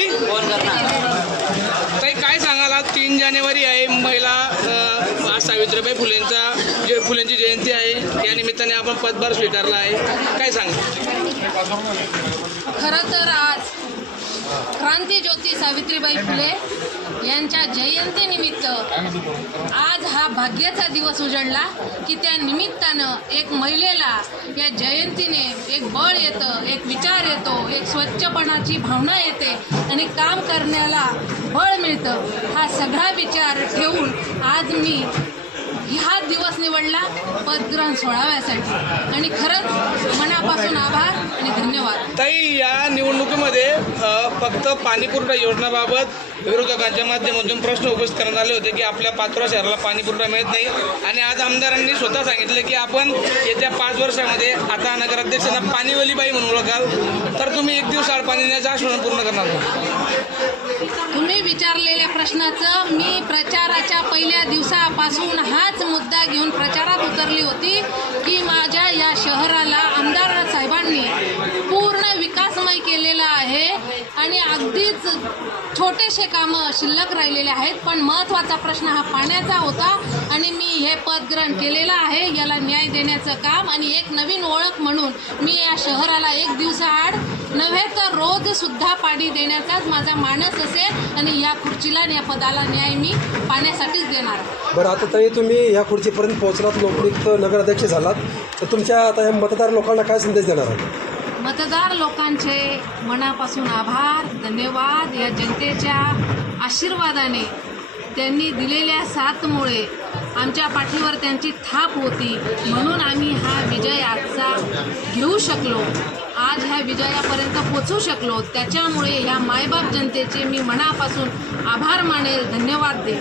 Ready phone करणार. ताई काय सांगाल? आज तीन जानेवारी आहे. आज सावित्रीबाई फुलेंचा जे फुलेंची जयंती आहे. या निमित्ताने आपण पदभार स्वीकारला आहे. काय सांगा खरं तर आज क्रांतीज्योती सावित्रीबाई फुले यांच्या जयंतीनिमित्त आज हा भाग्याचा दिवस उजळला की त्या निमित्तानं एक महिलेला या जयंतीने एक बळ येतं एक विचार स्वच्छपणाची भावना येते आणि काम करण्याला बळ मिळतं. हा सगळा विचार ठेवून आज मी हा दिवस निवडला पदग्रहण सोळाव्यासाठी आणि खरंच मनापासून आभार आणि धन्यवाद. ताई या निवडणुकीमध्ये फक्त पाणीपुरवठा योजनाबाबत विरोधकांच्या माध्यमातून प्रश्न उपस्थित करण्यात आले होते की आपल्या पाचोरा शहराला पाणीपुरवठा मिळत नाही. आणि आज आमदारांनी स्वतः सांगितलं की आपण येत्या पाच वर्षामध्ये आता नगराध्यक्षांना पाणीवलीबाई म्हणून ओळखाल. तर तुम्ही एक दिवस आड पाणी देण्याचं आश्वासन पूर्ण करणार तुम्ही विचारलेल्या प्रश्नाचं मी प्रचाराच्या पहिल्या दिवसापासून हाच मुद्दा घेऊन प्रचारात उतरली होती की माझ्या या शहराला आमदार साहेबांनी पूर्ण विकासमय केलेलं आहे आणि अगदीच छोटेसे कामं शिल्लक राहिलेले आहेत पण महत्त्वाचा प्रश्न हा पाण्याचा होता आणि मी हे पद ग्रहण केलेलं आहे याला न्याय देण्याचं काम आणि एक नवीन ओळख म्हणून मी या शहराला एक दिवसाआड नव्हे तर रोजसुद्धा पाणी देण्याचाच माझा मानस असेल आणि या खुर्चीला आणि या पदाला न्याय मी पाण्यासाठीच देणार बरं आता तरी तुम्ही ह्या खुर्चीपर्यंत पोहोचलात नोकरीत नगराध्यक्ष झालात. तर तुमच्या आता ह्या मतदार लोकांना काय संदेश देणार आहात? मतदार लोकांचे मनापासून आभार धन्यवाद. या जनतेच्या आशीर्वादाने त्यांनी दिलेल्या साथमुळे आमच्या पाठीवर त्यांची थाप होती. म्हणून आम्ही हा विजय आजचा घेऊ शकलो. आज ह्या विजयापर्यंत पोचू शकलो. त्याच्यामुळे ह्या मायबाप जनतेचे मी मनापासून आभार मानेल धन्यवाद दे